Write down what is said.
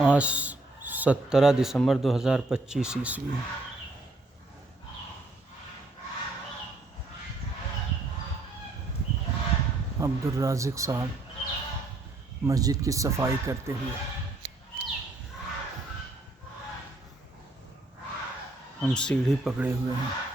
आज 17 दिसंबर 2025 ईस्वी। अब्दुल राज़िक साहब मस्जिद की सफाई करते हुए। हम सीढ़ी पकड़े हुए हैं।